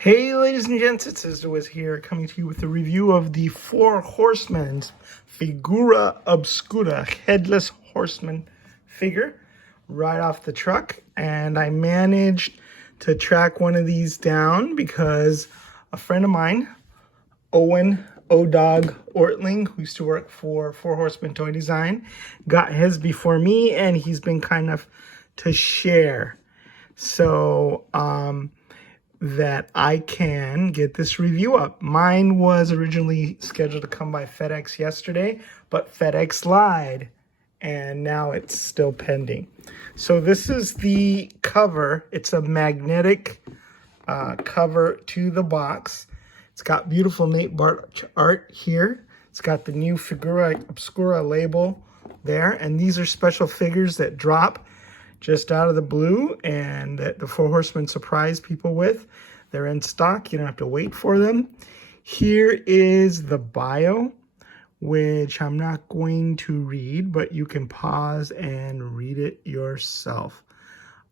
Hey ladies and gents, it's Wiz here, coming to you with a review of the Four Horsemen's Figura Obscura Headless Horseman figure right off the truck. And I managed to track one of these down because a friend of mine, Owen O-Dog Ortling, who used to work for Four Horsemen Toy Design, got his before me, and he's been kind enough to share. So, that I can get this review up. Mine was originally scheduled to come by FedEx yesterday, but FedEx lied, and now it's still pending. So this is the cover. It's a magnetic cover to the box. It's got beautiful Nate Barch art here. It's got the new Figura Obscura label there, and these are special figures that drop just out of the blue and that the Four Horsemen surprise people with. They're in stock. You don't have to wait for them. Here is the bio, which I'm not going to read, but you can pause and read it yourself.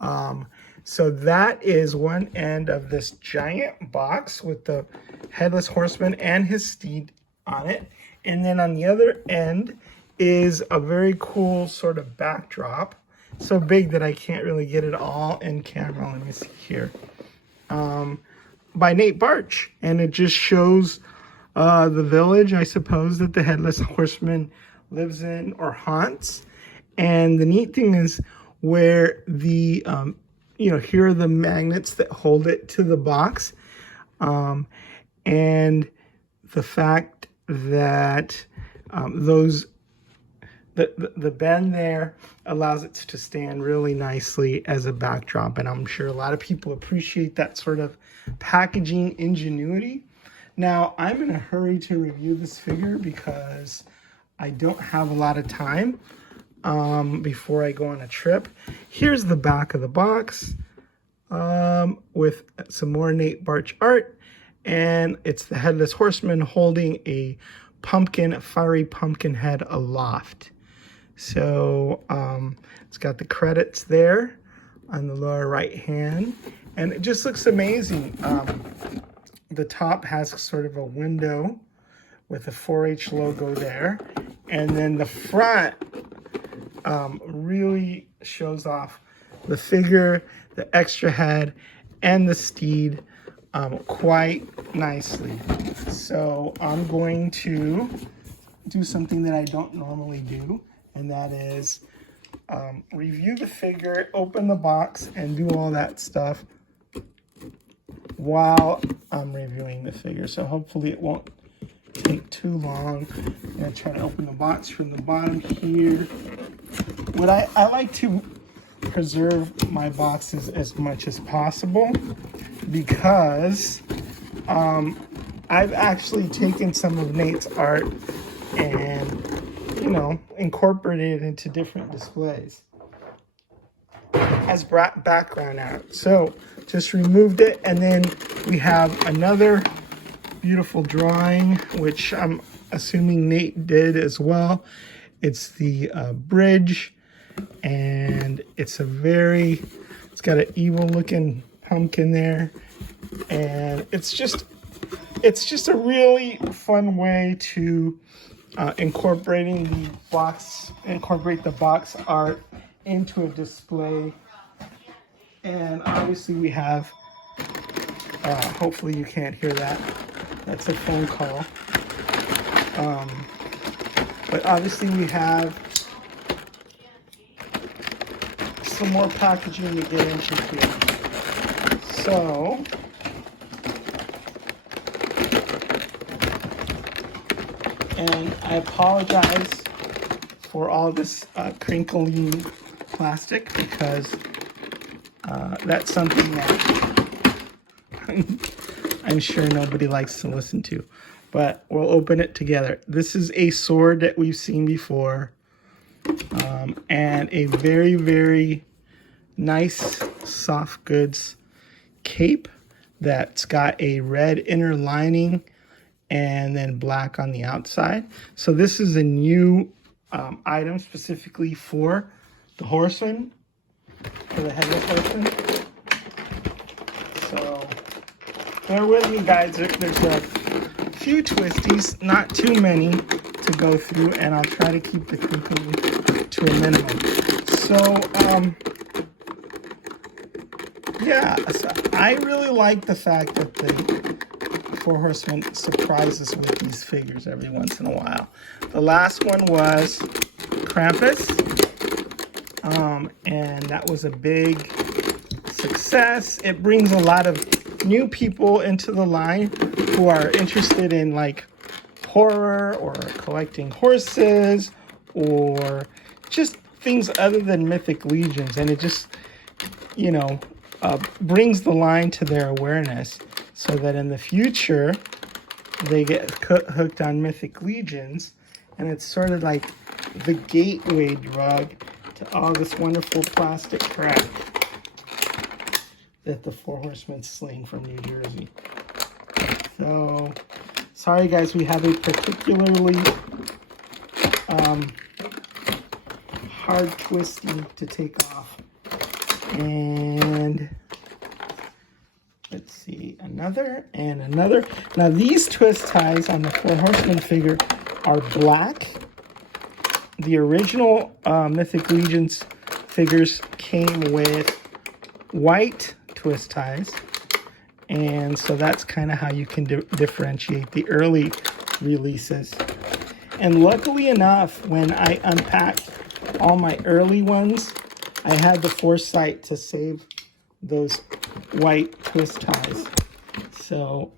So that is one end of this giant box with the Headless Horseman and his steed on it. And then on the other end is a very cool sort of backdrop. So big that I can't really get it all in camera. Let me see here. By Nate Barch, and it just shows the village, I suppose, that the Headless Horseman lives in or haunts. And the neat thing is where the here are the magnets that hold it to the box, and the fact that the bend there allows it to stand really nicely as a backdrop. And I'm sure a lot of people appreciate that sort of packaging ingenuity. Now, I'm in a hurry to review this figure because I don't have a lot of time before I go on a trip. Here's the back of the box with some more Nate Barch art. And it's the Headless Horseman holding a fiery pumpkin head aloft. So it's got the credits there on the lower right hand, and it just looks amazing. The top has sort of a window with the 4-H logo there, and then the front really shows off the figure, the extra head, and the steed quite nicely. So I'm going to do something that I don't normally do, and that is review the figure, open the box, and do all that stuff while I'm reviewing the figure. So hopefully it won't take too long. I'm going to try to open the box from the bottom here. What I like to preserve my boxes as much as possible because I've actually taken some of Nate's art and, incorporated it into different displays as background art. So just removed it, and then we have another beautiful drawing, which I'm assuming Nate did as well. It's the bridge, and it's got an evil looking pumpkin there, and it's just a really fun way to incorporate the box art into a display. And obviously we have hopefully you can't hear that, that's a phone call, but obviously we have some more packaging to get into here. So and I apologize for all this crinkling plastic because that's something that I'm sure nobody likes to listen to. But we'll open it together. This is a sword that we've seen before, and a very, very nice soft goods cape that's got a red inner lining and then black on the outside. So this is a new item specifically for the Horseman, for the Headless Horseman. So bear with me, guys. There's a few twisties, not too many to go through, and I'll try to keep the crinkling to a minimum. So, yeah, so I really like the fact that the Four Horsemen surprise us with these figures every once in a while. The last one was Krampus, and that was a big success. It brings a lot of new people into the line who are interested in like horror or collecting horses or just things other than mythic legions, and it just, you know, brings the line to their awareness so that in the future they get hooked on mythic legions, and it's sort of like the gateway drug to all this wonderful plastic crap that the Four Horsemen sling from New Jersey. So, sorry guys, we have a particularly hard twisty to take off. And let's see, another and another. Now these twist ties on the Four Horsemen figure are black. The original Mythic Legions figures came with white twist ties, and so that's kind of how you can differentiate the early releases. And luckily enough, when I unpacked all my early ones, I had the foresight to save those white twist ties. So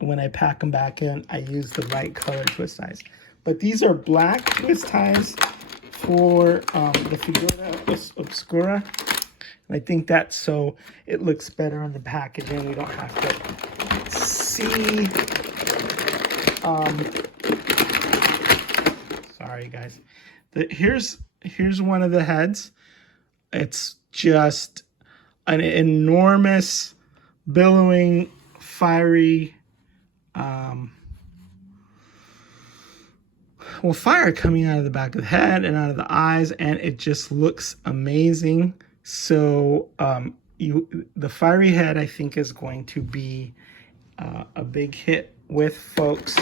when I pack them back in, I use the right color twist ties. But these are black twist ties for the Figura Obscura. And I think that's so it looks better on the packaging. We don't have to see. Sorry, guys. Here's one of the heads. It's just an enormous, billowing, fiery, fire coming out of the back of the head and out of the eyes, and it just looks amazing. So the fiery head, I think, is going to be a big hit with folks.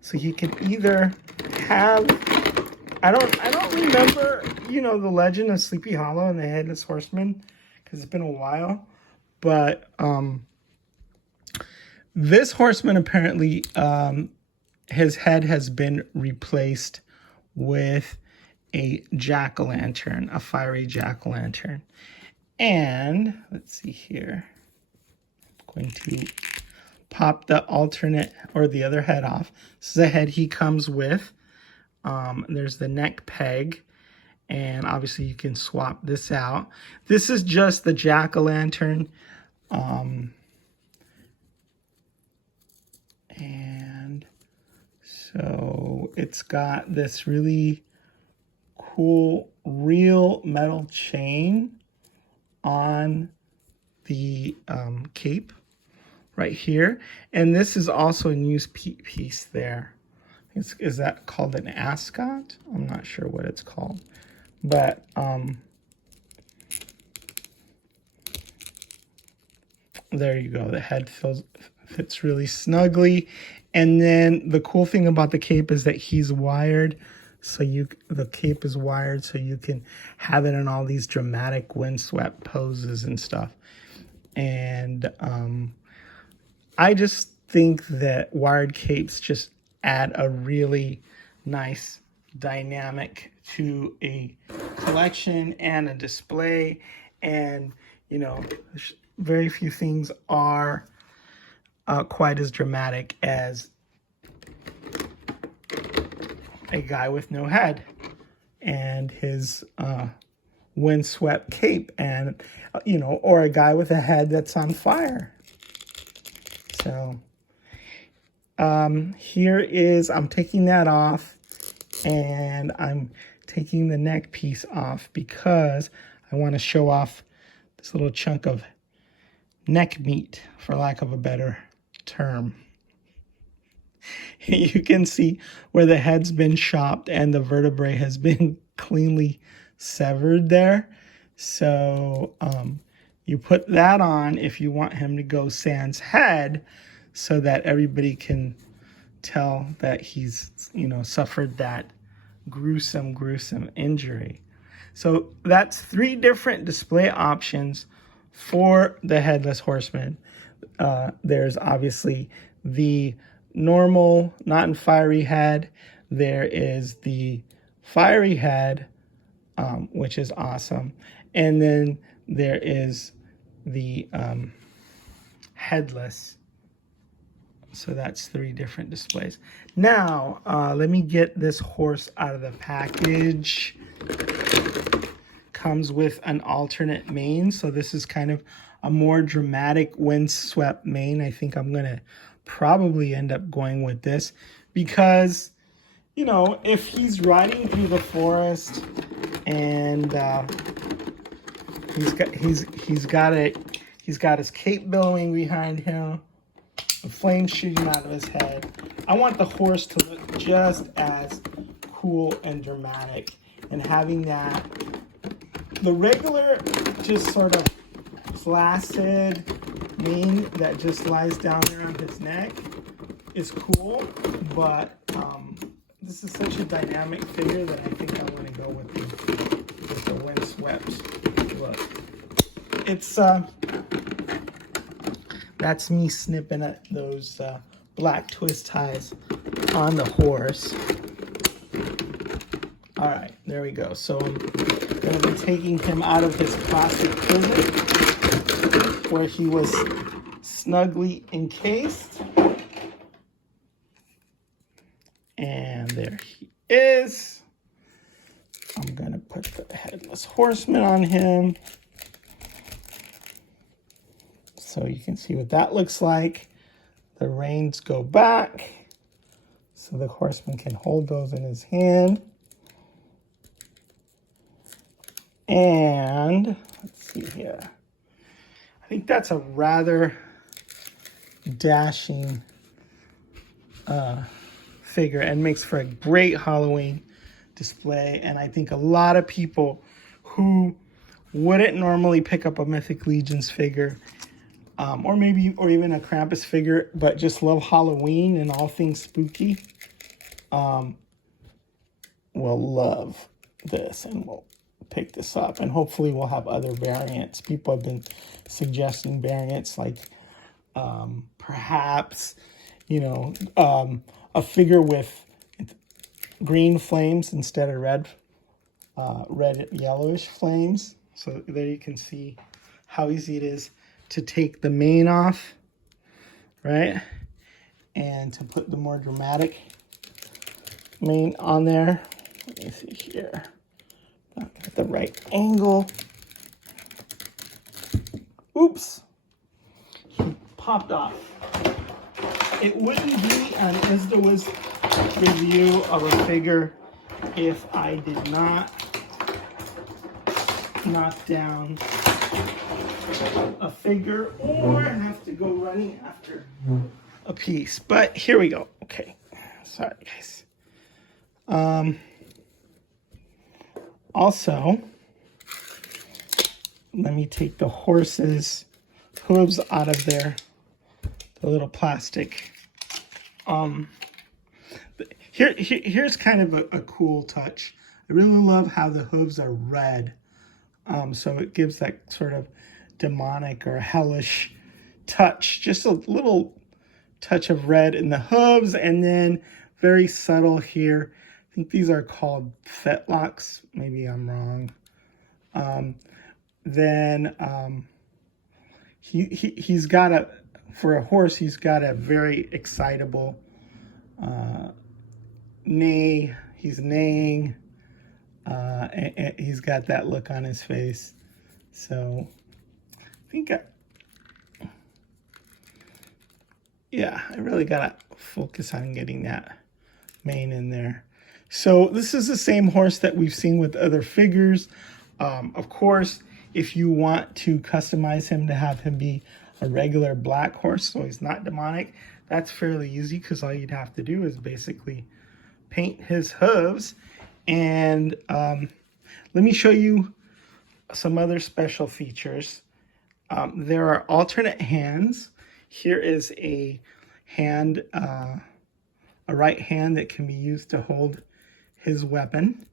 So you can either have, I don't remember, you know, the legend of Sleepy Hollow and the Headless Horseman, because it's been a while. But this horseman apparently, his head has been replaced with a jack-o'-lantern, a fiery jack-o'-lantern. And let's see here. I'm going to pop the alternate or the other head off. This is the head he comes with. There's the neck peg, and obviously you can swap this out. This is just the jack-o'-lantern. And so it's got this really cool real metal chain on the cape right here, and this is also a news piece there. Is that called an ascot? I'm not sure what it's called, but there you go. The head fits really snugly, and then the cool thing about the cape is that he's wired. So the cape is wired so you can have it in all these dramatic windswept poses and stuff. And I just think that wired capes just add a really nice dynamic to a collection and a display. And, you know, very few things are quite as dramatic as a guy with no head and his windswept cape, and you know, or a guy with a head that's on fire. So here is, I'm taking that off, and I'm taking the neck piece off because I want to show off this little chunk of neck meat, for lack of a better term. You can see where the head's been chopped and the vertebrae has been cleanly severed there. So You put that on if you want him to go sans head, so that everybody can tell that he's, suffered that gruesome injury. So that's 3 different display options for the Headless Horseman. There's obviously the normal, not in fiery head. There is the fiery head, which is awesome. And then there is the headless. So that's 3 different displays. Now, let me get this horse out of the package. Comes with an alternate mane. So this is kind of a more dramatic windswept mane. I think I'm going to probably end up going with this because, if he's riding through the forest and he's got his cape billowing behind him, the flames shooting out of his head. I want the horse to look just as cool and dramatic, and having that, the regular just sort of flaccid mane that just lies down around his neck is cool, but this is such a dynamic figure that I think I want to go with the windswept look. It's that's me snipping at those black twist ties on the horse. All right, there we go. So I'm going to be taking him out of his classic prison where he was snugly encased. And there he is. I'm going to put the Headless Horseman on him, so you can see what that looks like. The reins go back, so the horseman can hold those in his hand. And let's see here. I think that's a rather dashing figure and makes for a great Halloween display. And I think a lot of people who wouldn't normally pick up a Mythic Legions figure, or even a Krampus figure, but just love Halloween and all things spooky, will love this and will pick this up. And hopefully we'll have other variants. People have been suggesting variants like perhaps, a figure with green flames instead of red yellowish flames. So there you can see how easy it is to take the mane off, right? And to put the more dramatic mane on there. Let me see here. Not at the right angle. Oops. He popped off. It wouldn't be an Isdawas review of a figure if I did not knock down a figure or have to go running after a piece. But here we go. Okay. Sorry, guys. Also, let me take the horse's hooves out of there. The little plastic. Here's kind of a cool touch. I really love how the hooves are red. So it gives that sort of demonic or hellish touch. Just a little touch of red in the hooves, and then very subtle here. I think these are called fetlocks. Maybe I'm wrong. He's got a, for a horse, he's got a very excitable neigh. He's neighing. And he's got that look on his face. So I think I really gotta focus on getting that mane in there. So this is the same horse that we've seen with other figures. Of course, if you want to customize him to have him be a regular black horse, so he's not demonic, that's fairly easy because all you'd have to do is basically paint his hooves. And let me show you some other special features. There are alternate hands. Here is a hand, a right hand that can be used to hold his weapon.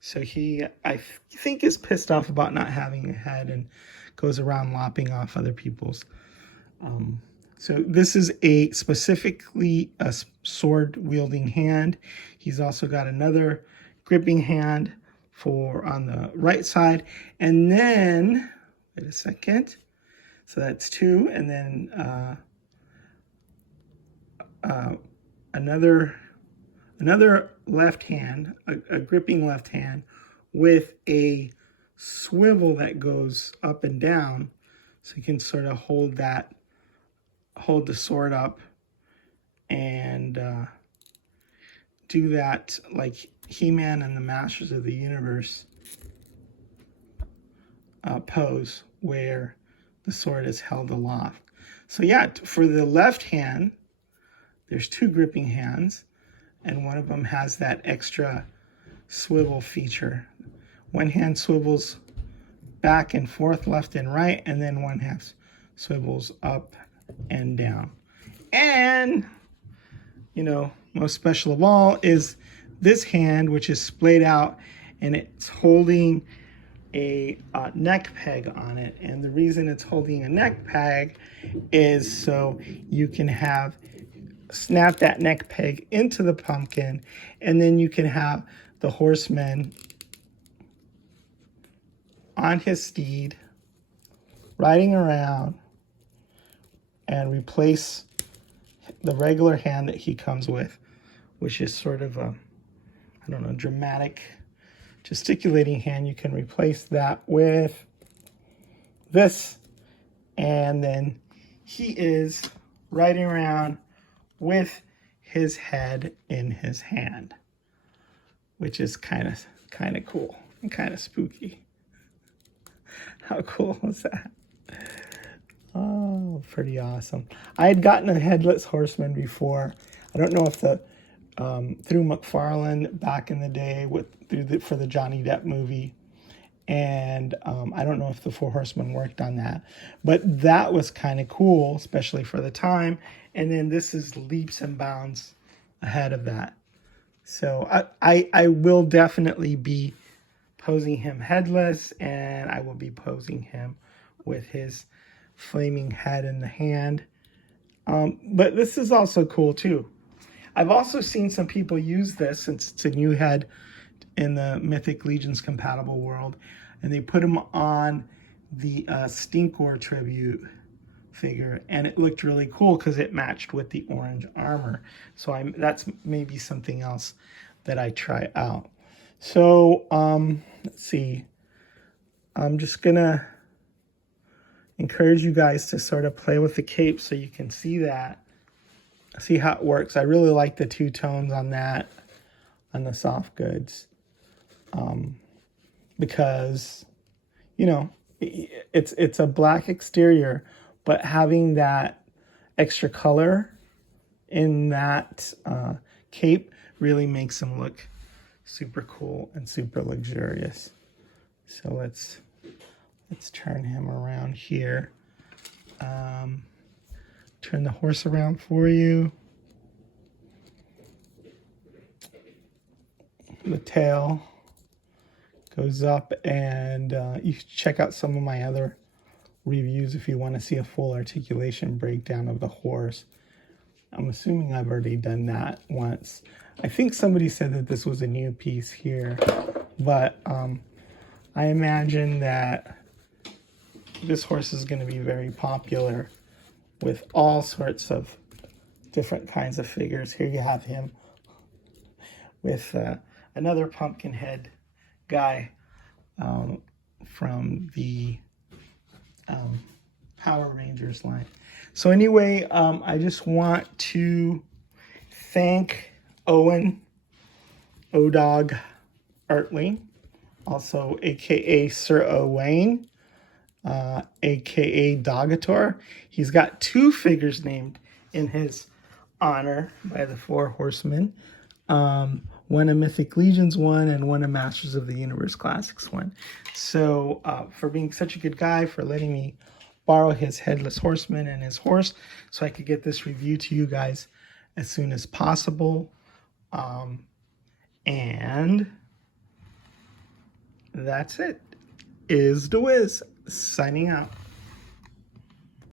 So he, I think, is pissed off about not having a head and goes around lopping off other people's. So this is a specifically a sword-wielding hand. He's also got another gripping hand for on the right side. And then, wait a second. So that's two. And then another left hand, a gripping left hand with a swivel that goes up and down. So you can sort of hold the sword up and do that like He-Man and the Masters of the Universe pose where the sword is held aloft. So yeah, for the left hand, there's two gripping hands, and one of them has that extra swivel feature. One hand swivels back and forth, left and right, and then one hand swivels up and down. And, you know, most special of all is this hand, which is splayed out, and it's holding a neck peg on it. And the reason it's holding a neck peg is so you can snap that neck peg into the pumpkin, and then you can have the horseman on his steed riding around and replace the regular hand that he comes with, which is sort of a, I don't know, dramatic gesticulating hand. You can replace that with this, and then he is riding around with his head in his hand, which is kind of cool and kind of spooky. How cool is that? Oh, pretty awesome. I had gotten a headless horseman before. I don't know if through McFarlane back in the day for the Johnny Depp movie, and I don't know if the Four Horsemen worked on that, but that was kind of cool, especially for the time. And then this is leaps and bounds ahead of that. So I will definitely be posing him headless, and I will be posing him with his flaming head in the hand. But this is also cool too. I've also seen some people use this, since it's a new head in the Mythic Legions compatible world, and they put him on the Stinkor tribute figure, and it looked really cool because it matched with the orange armor. So that's maybe something else that I try out. So let's see. I'm just gonna encourage you guys to sort of play with the cape so you can see how it works. I really like the two tones on that, on the soft goods, because, you know, it's a black exterior, but having that extra color in that cape really makes them look super cool and super luxurious. So let's turn him around here. Turn the horse around for you. The tail goes up, and you should check out some of my other reviews if you want to see a full articulation breakdown of the horse. I'm assuming I've already done that once. I think somebody said that this was a new piece here, but I imagine that this horse is going to be very popular with all sorts of different kinds of figures. Here you have him with another pumpkin head guy from the Power Rangers line. So anyway, I just want to thank Owen O'Dog Artley, also aka Sir Owain, aka Dogator. He's got two figures named in his honor by the Four Horsemen. One a Mythic Legions one, and one a Masters of the Universe Classics one. So for being such a good guy, for letting me borrow his Headless Horseman and his horse so I could get this review to you guys as soon as possible. And that's it. Is the Wiz signing out.